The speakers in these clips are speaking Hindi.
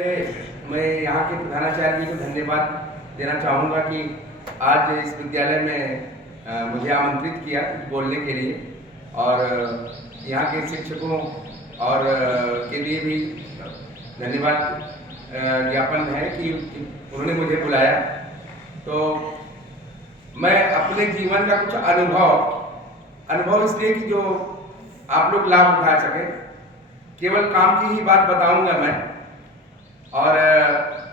मैं यहाँ के प्रधानाचार्य जी को धन्यवाद देना चाहूँगा कि आज इस विद्यालय में मुझे आमंत्रित किया कुछ बोलने के लिए, और यहाँ के शिक्षकों और के लिए भी धन्यवाद ज्ञापन है कि उन्होंने मुझे बुलाया। तो मैं अपने जीवन का कुछ अनुभव इसलिए कि जो आप लोग लाभ उठा सकें, केवल काम की ही बात बताऊंगा मैं, और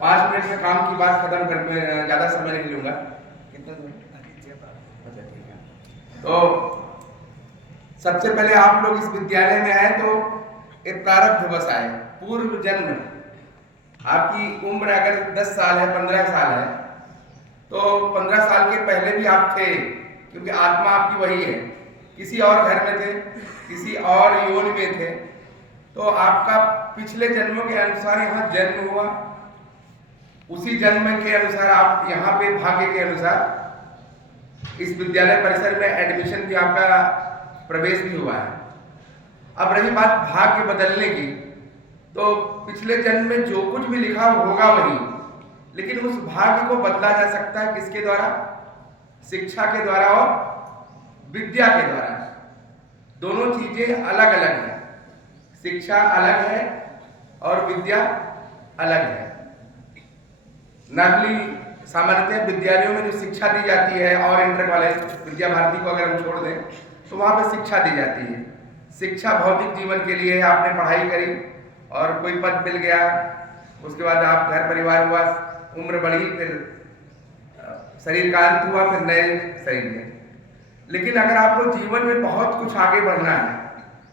5 मिनट में काम की बात खत्म कर, ज़्यादा समय नहीं लूँगा। कितना अच्छा, ठीक है। तो सबसे पहले आप लोग इस विद्यालय में आए तो एक प्रारब्धवश आए। पूर्व जन्म आपकी उम्र अगर 10 साल है, 15 साल है, तो 15 साल के पहले भी आप थे, क्योंकि आत्मा आपकी वही है। किसी और घर में थे, किसी और योनि में थे, तो आपका पिछले जन्मों के अनुसार यहाँ जन्म हुआ, उसी जन्म के अनुसार आप यहाँ पे भाग्य के अनुसार इस विद्यालय परिसर में एडमिशन भी, आपका प्रवेश भी हुआ है। अब रही बात भाग्य बदलने की, तो पिछले जन्म में जो कुछ भी लिखा होगा वही, लेकिन उस भाग्य को बदला जा सकता है किसके द्वारा? शिक्षा के द्वारा और विद्या के द्वारा। दोनों चीजें अलग अलग हैं। शिक्षा अलग है और विद्या अलग है। नॉर्मली सामान्यतः विद्यालयों में जो शिक्षा दी जाती है, और इंटर कॉलेज विद्या भारती को अगर हम छोड़ दें तो वहाँ पे शिक्षा दी जाती है। शिक्षा भौतिक जीवन के लिए, आपने पढ़ाई करी और कोई पद मिल गया, उसके बाद आप घर परिवार हुआ, उम्र बढ़ी, फिर शरीर का अंत हुआ, फिर नए शरीर में। लेकिन अगर आपको जीवन में बहुत कुछ आगे बढ़ना है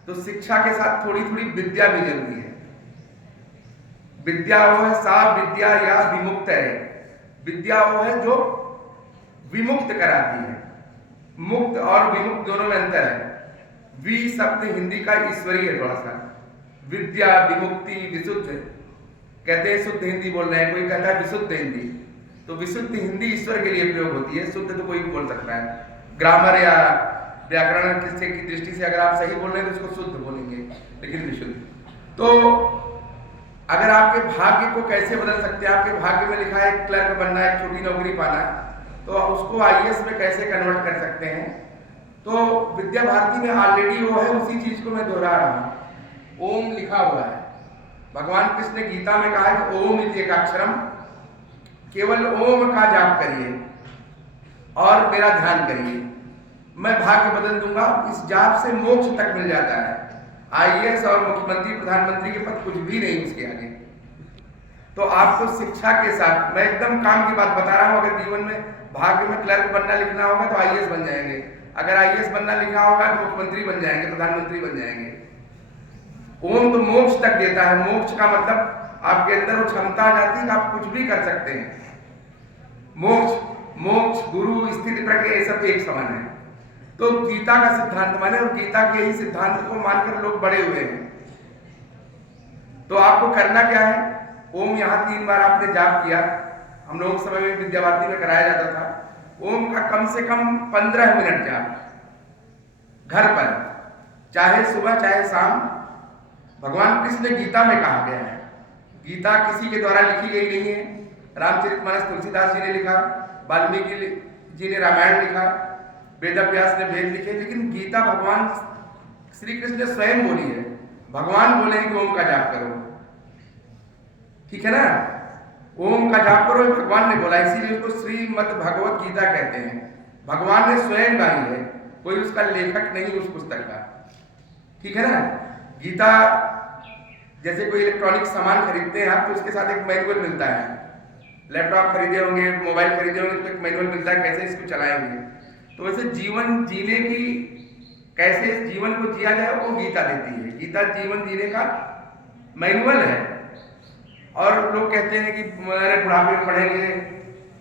तो शिक्षा के साथ थोड़ी थोड़ी विद्या भी जरूरी है। विद्या वो है सा विद्या या विमुक्त है। विद्या वो है जो विमुक्त कराती है। मुक्त और विमुक्त दोनों में अंतर है। वि शब्द हिंदी का ईश्वरीय है थोड़ा सा। विद्या, विमुक्ति, विशुद्ध, कहते हैं शुद्ध हिंदी बोल रहे हैं, कोई कहता है विशुद्ध हिंदी। तो विशुद्ध हिंदी ईश्वर के लिए प्रयोग होती है, शुद्ध तो कोई भी बोल सकता है। ग्रामर या व्याकरण की दृष्टि से अगर आप सही बोल रहे हैं तो उसको शुद्ध बोलेंगे, लेकिन विशुद्ध। तो अगर आपके भाग्य को कैसे बदल सकते हैं? आपके भाग्य में लिखा है क्लर्क बनना है, छोटी नौकरी पाना, तो उसको आईएएस में कैसे कन्वर्ट कर सकते हैं? तो विद्या भारती में ऑलरेडी वो है, उसी चीज को मैं दोहरा रहा हूं। ओम लिखा हुआ है। भगवान कृष्ण ने गीता में कहा है कि ओम इति एकाक्षरम, केवल ओम का जाप करिए और मेरा ध्यान करिए, मैं भाग्य बदल दूंगा। इस जाप से मोक्ष तक मिल जाता है। आईएएस और मुख्यमंत्री, प्रधानमंत्री के पद कुछ भी नहीं उसके आगे। तो आपको शिक्षा के साथ, मैं एकदम काम की बात बता रहा हूं, अगर जीवन में भाग्य में क्लर्क बनना लिखना होगा तो आईएएस बन जाएंगे, अगर आईएएस बनना लिखा होगा तो मुख्यमंत्री बन जाएंगे, प्रधानमंत्री बन जाएंगे। ओम तो मोक्ष तक देता है। मोक्ष का मतलब आपके अंदर वो क्षमता आ जाती है कि आप कुछ भी कर सकते हैं। मोक्ष, गुरु, स्थिति, प्रज्ञा, ये सब एक समान है। तो गीता का सिद्धांत माने, और गीता के यही सिद्धांत को मानकर लोग बड़े हुए हैं। तो आपको करना क्या है? ओम यहाँ 3 बार आपने जाप किया। हम लोग समय में विद्या भारती में कराया जाता था। ओम का कम से कम 15 मिनट जाप घर पर, चाहे सुबह चाहे शाम। भगवान कृष्ण ने गीता में कहा गया है, गीता किसी के द्वारा लिखी गई नहीं है। रामचरितमानस तुलसीदास जी ने लिखा, वाल्मीकि जी ने रामायण लिखा, वेदव्यास ने वेद लिखे, लेकिन गीता भगवान श्री कृष्ण ने स्वयं बोली है। भगवान बोले कि ओम का जाप करो, ठीक है ना? ओम का जाप करो, भगवान ने बोला, इसीलिए उसको श्रीमद् भगवत गीता कहते हैं। भगवान ने स्वयं गाई है, कोई उसका लेखक नहीं उस पुस्तक का, ठीक है ना? गीता जैसे कोई इलेक्ट्रॉनिक सामान खरीदते हैं आप, तो उसके साथ एक मैनुअल मिलता है। लैपटॉप खरीदे होंगे, मोबाइल खरीदे होंगे, तो एक मैनुअल मिलता है कैसे इसको चलाएंगे। तो वैसे जीवन जीने की, कैसे इस जीवन को जिया जाए, वो गीता देती है। गीता जीवन जीने का मैनुअल है। और लोग कहते हैं कि अरे बुढ़ापे में पढ़ेंगे,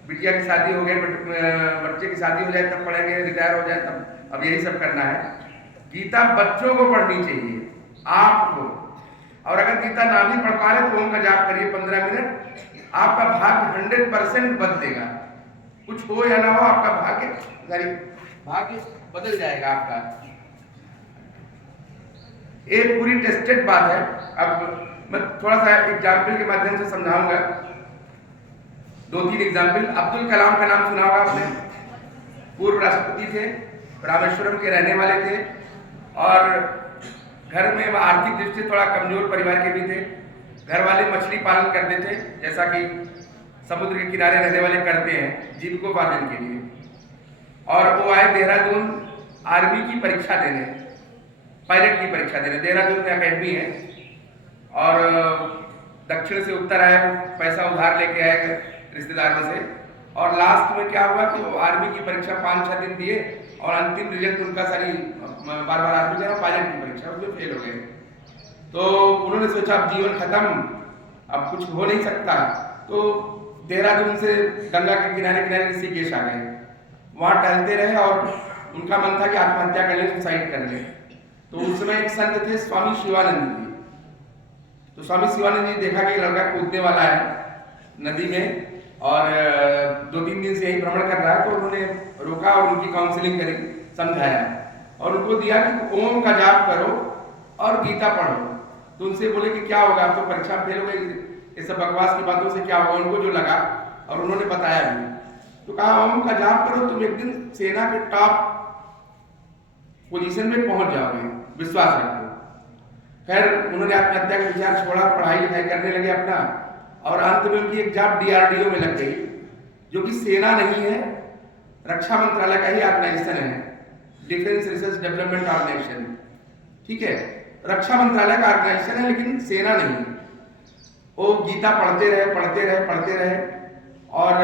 बिटिया की शादी हो गई, बच्चे की शादी हो जाए तब पढ़ेंगे, रिटायर हो जाए तब, अब यही सब करना है। गीता बच्चों को पढ़नी चाहिए, आपको। और अगर गीता ना भी पढ़ पा रहे तो ओम का जाप करिए 15 मिनट, आपका भाग्य 100% बदलेगा। कुछ हो या ना हो, आपका भाग्य बदल जाएगा आपका। एक पूरी टेस्टेड बात है। अब मैं थोड़ा सा एग्जाम्पल के माध्यम से समझाऊंगा, 2-3 एग्जाम्पल। अब्दुल कलाम का नाम सुना होगा आपने, पूर्व राष्ट्रपति थे, रामेश्वरम के रहने वाले थे और घर में वह आर्थिक दृष्टि से थोड़ा कमजोर परिवार के भी थे। घर वाले मछली पालन करते थे, जैसा कि समुद्र के किनारे रहने वाले करते हैं जीविकोपार्जन के लिए। और वो आए देहरादून आर्मी की परीक्षा देने, पायलट की परीक्षा देने। देहरादून में अकेडमी है और दक्षिण से उत्तर आए, पैसा उधार लेके आए रिश्तेदारों से। और लास्ट में क्या हुआ कि वो आर्मी की परीक्षा 5-6 दिन दिए और अंतिम रिजल्ट उनका सारी बार आर्मी का पायलट की परीक्षा, उसमें फेल हो गए। तो उन्होंने सोचा अब जीवन खत्म, अब कुछ हो नहीं सकता। तो देहरादून से गंगा के किनारे किनारे ऋषिकेश आ गए, वहां टहलते रहे और उनका मन था कि आत्महत्या कर ले, सुसाइड कर ले। तो उस समय एक संत थे स्वामी शिवानंद जी। तो स्वामी शिवानंद जी देखा कि लड़का कूदने वाला है नदी में और 2-3 दिन से यही भ्रमण कर रहा है, तो उन्होंने रोका और उनकी काउंसलिंग करी, समझाया और उनको दिया कि ओम का जाप करो और गीता पढ़ो। तो उनसे बोले कि क्या होगा, आप तो परीक्षा फेल हो गई, ये सब बकवास की बातों से क्या होगा। उनको जो लगा और उन्होंने बताया भी, तो कहा ओम का जाप करो, तुम एक दिन सेना के टॉप पोजीशन में पहुंच जाओगे, विश्वास रखो। खैर उन्होंने आत्महत्या का विचार छोड़ा, पढ़ाई लिखाई करने लगे अपना, और अंत में उनकी एक जॉब DRDO में लग गई, जो कि सेना नहीं है, रक्षा मंत्रालय का ही ऑर्गेनाइजेशन है, डिफेंस रिसर्च डेवलपमेंट ऑर्गेनाइजेशन। ठीक है, रक्षा मंत्रालय का ऑर्गेनाइजेशन है लेकिन सेना नहीं है। वो गीता पढ़ते रहे और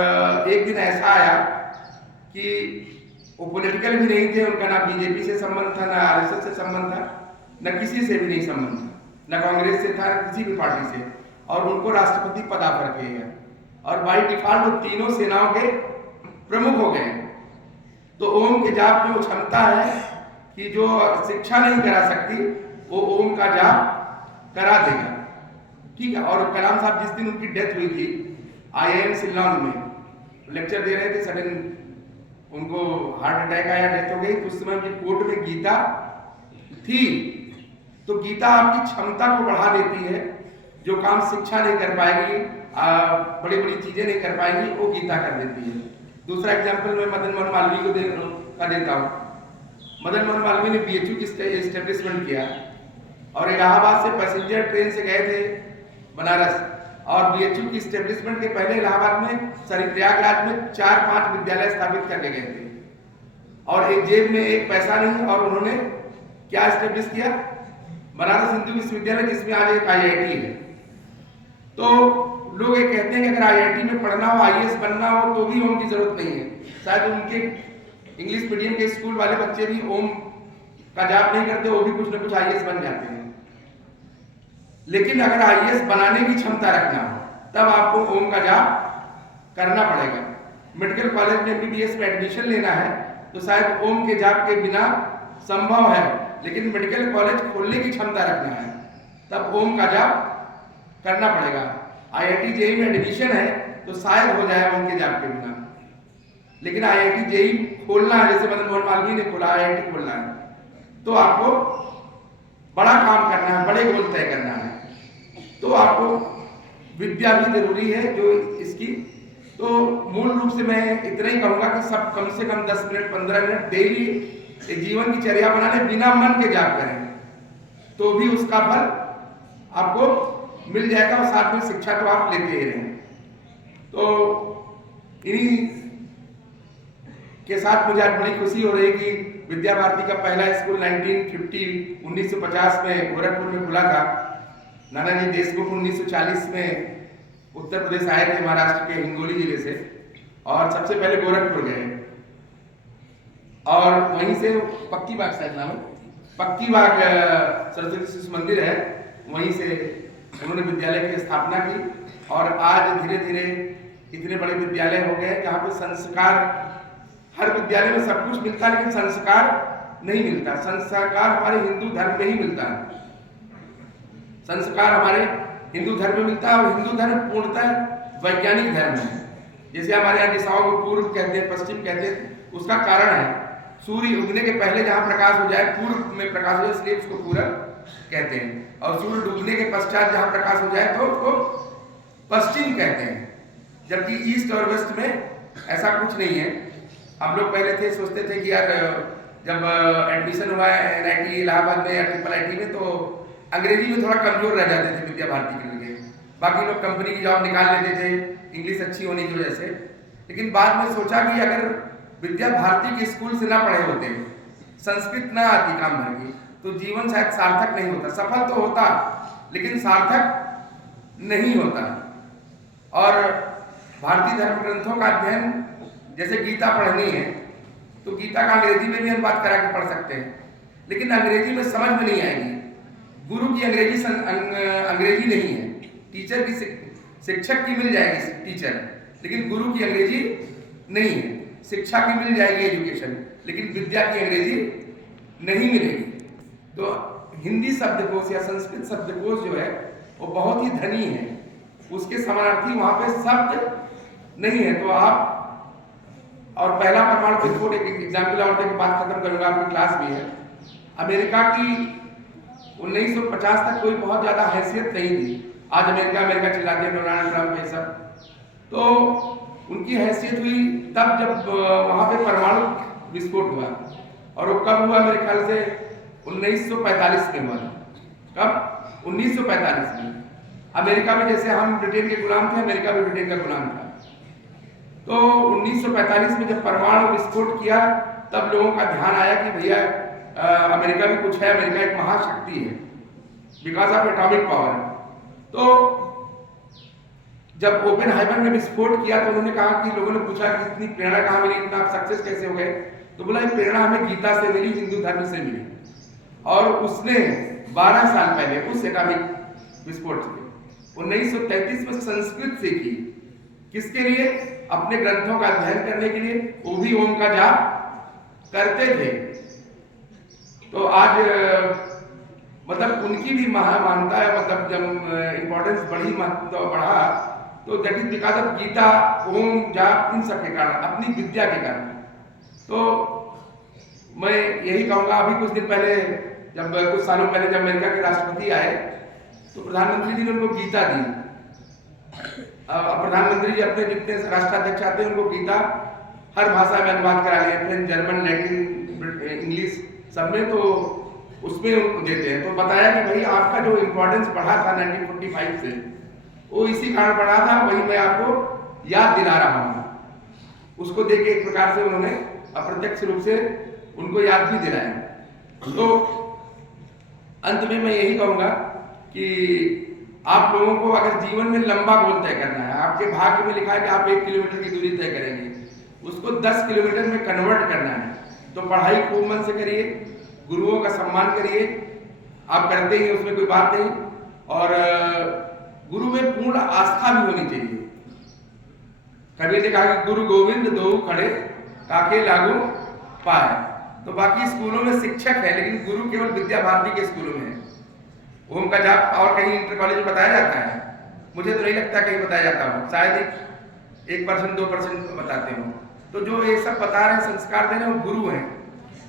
एक दिन ऐसा आया कि वो पॉलिटिकल भी नहीं थे, उनका ना बीजेपी से संबंध था, ना RSS से संबंध था, न किसी से भी नहीं संबंध था, न कांग्रेस से था, न किसी भी पार्टी से, और उनको राष्ट्रपति पद ऑफर किए गए और बाई डिफॉल्ट वो तीनों सेनाओं के प्रमुख हो गए। तो ओम के जाप में वो क्षमता है कि जो शिक्षा नहीं करा सकती वो ओम का जाप करा देगा। ठीक है, और कलाम साहब जिस दिन उनकी डेथ हुई थी IIM शिल्लॉन्ग में लेक्चर दे रहे थे, सडन उनको हार्ट अटैक आया, डेथ हो गई। तो उस समय उनकी कोर्ट में गीता थी। तो गीता आपकी क्षमता को बढ़ा देती है, जो काम शिक्षा नहीं कर पाएगी, बड़ी बड़ी चीजें नहीं कर पाएंगी, वो गीता कर देती है। दूसरा एग्जाम्पल मैं मदन मोहन मालवीय को देता हूँ। मदन मोहन मालवीय ने BHU की एस्टेब्लिशमेंट किया और इलाहाबाद से पैसेंजर ट्रेन से गए थे बनारस, और BHU की एस्टेब्लिशमेंट के पहले इलाहाबाद में प्रयागराज में 4-5 विद्यालय स्थापित करके गए थे और एक जेब में एक पैसा नहीं, और उन्होंने क्या एस्टेब्लिश किया, बनारस हिंदू विश्वविद्यालय, जिसमें आज एक IIT है। तो लोग ये कहते हैं कि अगर IIT में पढ़ना हो, IAS बनना हो, तो भी ओम की जरूरत नहीं है। शायद उनके इंग्लिश मीडियम के स्कूल वाले बच्चे भी ओम का जाप नहीं करते, वो भी कुछ ना कुछ IAS बन जाते हैं। लेकिन अगर IAS बनाने की क्षमता रखना हो, तब आपको ओम का जाप करना पड़ेगा। मेडिकल कॉलेज में MBBS में एडमिशन लेना है तो शायद ओम के जाप के बिना संभव है, लेकिन मेडिकल कॉलेज खोलने की क्षमता रखना है, तब ओम का जाप करना पड़ेगा। IIT JEE में एडमिशन है तो शायद हो जाए ओम के जाप के बिना, लेकिन IIT JEE खोलना है, जैसे मदन मोहन मालवीय ने खोला, IIT खोलना है, तो आपको बड़ा काम करना है, बड़े गोल तय करना है, तो आपको विद्या भी जरूरी है जो इसकी। तो मूल रूप से मैं इतना ही कहूंगा कि सब कम से कम 10 मिनट 15 मिनट डेली एक जीवन की चर्या बना ले, बिना मन के जाप करें तो भी उसका फल आपको मिल जाएगा, और साथ में शिक्षा तो आप लेते ही रहें। तो इन्हीं के साथ मुझे आज बड़ी खुशी हो रही कि विद्या भारती का पहला स्कूल 1950 में गोरखपुर में खुला था। नानाजी देशमुख 1940 में उत्तर प्रदेश आए थे, महाराष्ट्र के हिंगोली जिले से, और सबसे पहले गोरखपुर गए और वहीं से पक्की बाग, शायद नाम पक्की बाग सरस्वती शिशु मंदिर है, वहीं से उन्होंने विद्यालय की स्थापना की। और आज धीरे धीरे इतने बड़े विद्यालय हो गए जहाँ पे संस्कार, हर विद्यालय में सब कुछ मिलता है लेकिन संस्कार नहीं मिलता। संस्कार हमारे हिंदू धर्म में ही मिलता है, संस्कार हमारे हिंदू धर्म में मिलता है, और हिंदू धर्म पूर्णतः वैज्ञानिक धर्म है। जैसे हमारे यहाँ दिशाओं को पूर्व कहते हैं, पश्चिम कहते हैं, उसका कारण है सूर्य उगने के पहले जहाँ प्रकाश हो जाए, पूर्व में प्रकाश हो जाए, इसलिए उसको पूरब कहते हैं। और सूर्य डूबने के पश्चात जहाँ प्रकाश हो जाए तो उसको पश्चिम कहते हैं। जबकि ईस्ट और वेस्ट में ऐसा कुछ नहीं है। हम लोग पहले थे सोचते थे कि यार जब एडमिशन हुआ है NIT इलाहाबाद में या IIIT में, तो अंग्रेजी में थोड़ा कमजोर रह जाते थे विद्या भारती के लिए। बाकी लोग कंपनी की जॉब निकाल लेते थे इंग्लिश अच्छी होने की वजह से। लेकिन बाद में सोचा कि अगर विद्या भारती के स्कूल से ना पढ़े होते, संस्कृत ना आती काम भर की, तो जीवन शायद सार्थक नहीं होता। सफल तो होता लेकिन सार्थक नहीं होता। और भारतीय धर्म ग्रंथों का अध्ययन, जैसे गीता पढ़नी है तो गीता का अंग्रेजी में भी अनुवाद करा के पढ़ सकते हैं, लेकिन अंग्रेजी में समझ में नहीं आएगी। गुरु की अंग्रेजी नहीं है। टीचर की शिक्षक की मिल जाएगी टीचर, लेकिन गुरु की अंग्रेजी नहीं है। शिक्षा की मिल जाएगी एजुकेशन, लेकिन विद्या की अंग्रेजी नहीं मिलेगी। तो हिंदी शब्दकोश या संस्कृत शब्दकोश जो है वो बहुत ही धनी है, उसके समानार्थी वहां पे शब्द नहीं है। तो आप, और पहला प्रमाण विस्फोट एक एग्जाम्पल और देकर बात खत्म करूंगा, आपकी क्लास भी है। अमेरिका की 1950 तक कोई बहुत ज्यादा हैसियत नहीं थी। आज अमेरिका चिल्लाते हैं, डोनाल्ड ट्रंप ये सब, तो उनकी हैसियत हुई तब जब वहां पे परमाणु विस्फोट हुआ। और वो कब हुआ? मेरे ख्याल से 1945 में हुआ। कब? 1945 में। अमेरिका में जैसे हम ब्रिटेन के गुलाम थे, अमेरिका भी ब्रिटेन का गुलाम था। तो 1945 में जब परमाणु विस्फोट किया, तब लोगों का ध्यान आया कि भैया अमेरिका भी कुछ है, अमेरिका एक महाशक्ति है बिकॉज ऑफ एटॉमिक पावर। तो जब ओपेनहाइमर ने विस्फोट किया तो उन्होंने कहा कि लोगों ने पूछा कि इतनी प्रेरणा कहाँ मिली, इतना आप सक्सेस कैसे हो गए? तो बोला ये प्रेरणा हमें गीता से मिली, हिंदू धर्म से मिली। और उसने 12 साल पहले उस एटॉमिक विस्फोट से 1933 में संस्कृत सीखी। किसके लिए? अपने ग्रंथों का अध्ययन करने के लिए। वो भी ओम का जाप करते थे। तो आज मतलब उनकी भी महामानता है, मतलब जब इंपॉर्टेंस बढ़ी, महत्व बढ़ा, तो that is because of Gita, Om जाप, इन सब के कारण, अपनी विद्या के कारण। तो मैं यही कहूँगा, अभी कुछ दिन पहले, जब कुछ सालों पहले जब अमेरिका के राष्ट्रपति आए, तो प्रधानमंत्री जी ने उनको गीता दी। प्रधानमंत्री जी अपने जितने राष्ट्राध्यक्ष आते हैं उनको गीता हर भाषा में अनुवाद करा लिए, फ्रेंच, जर्मन, लैटिन, इंग्लिश सब में, तो उसमें उनको देते हैं। तो बताया कि भाई आपका जो इम्पोर्टेंस बढ़ा था 1945 से, वो इसी कारण बढ़ा था, वही मैं आपको याद दिला रहा हूँ। उसको देके एक प्रकार से उन्होंने अप्रत्यक्ष रूप से उनको याद भी दिलाया। तो अंत में मैं यही कहूँगा कि आप लोगों को अगर जीवन में लंबा गोल तय करना है, आपके भाग्य में लिखा है कि आप 1 किलोमीटर की दूरी तय करेंगे, उसको 10 किलोमीटर में कन्वर्ट करना है, तो पढ़ाई खूब मन से करिए, गुरुओं का सम्मान करिए, आप करते ही उसमें कोई बात नहीं। और गुरु में पूर्ण आस्था भी होनी चाहिए। कबीर ने कहा कि गुरु गोविंद दो खड़े काके लागू पाए। तो बाकी स्कूलों में शिक्षक है, लेकिन गुरु केवल विद्या भारती के स्कूलों में है। ओम का जाप और कहीं इंटर कॉलेज में बताया जाता है? मुझे तो नहीं लगता कहीं बताया जाता हो, शायद 1% 2% बताते हो। तो जो ये सब बता रहे हैं, संस्कार दे रहे हैं, वो गुरु हैं,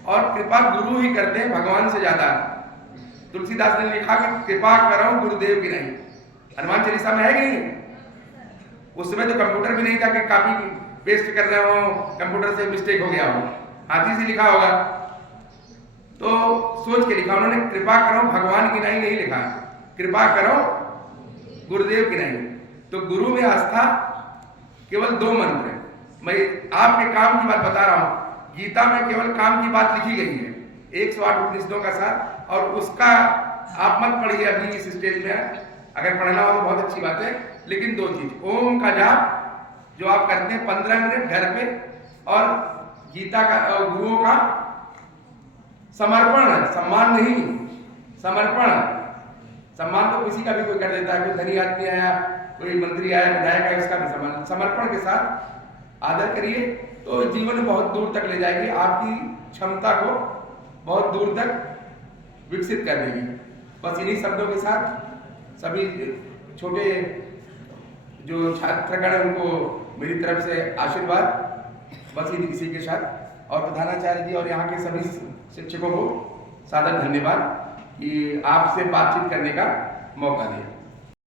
और कृपा गुरु ही करते हैं, भगवान से ज्यादा। तुलसीदास ने लिखा कि कृपा करो गुरुदेव की नहीं। हनुमान चालीसा में है कि नहीं? उस समय तो कंप्यूटर भी नहीं था कि कॉपी पेस्ट कर रहे हो, कंप्यूटर से मिस्टेक हो गया हो, हाथी से लिखा होगा। तो सोच के लिखा उन्होंने, कृपा करो भगवान की नहीं लिखा, कृपा करो गुरुदेव की नहीं। तो गुरु में आस्था केवल 2 मंत्र है। मैं आपके काम की बात बता रहा हूं। गीता में केवल काम की बात लिखी गई है, 108 उपनिषदों का सार, और उसका आप मत पढ़िए अभी इस स्टेज में। अगर पढ़ना हो तो बहुत अच्छी बात है, लेकिन 2 चीज, ओम का जाप जो आप करते हैं 15 मिनट घर पे, और गीता का, गुरुओं का समर्पण, सम्मान नहीं, समर्पण। सम्मान तो किसी का भी कोई कर देता है, कोई धनी आदमी आया, कोई मंत्री आया, विधायक आया, इसका भी सम्मान। समर्पण के साथ आदर करिए, तो जीवन में बहुत दूर तक ले जाएगी, आपकी क्षमता को बहुत दूर तक विकसित कर देगी। बस इन्हीं शब्दों के साथ सभी छोटे जो छात्रगण, उनको मेरी तरफ से आशीर्वाद। बस इसी के साथ और प्रधानाचार्य जी और यहाँ के सभी शिक्षकों को सादर धन्यवाद कि आपसे बातचीत करने का मौका दिया।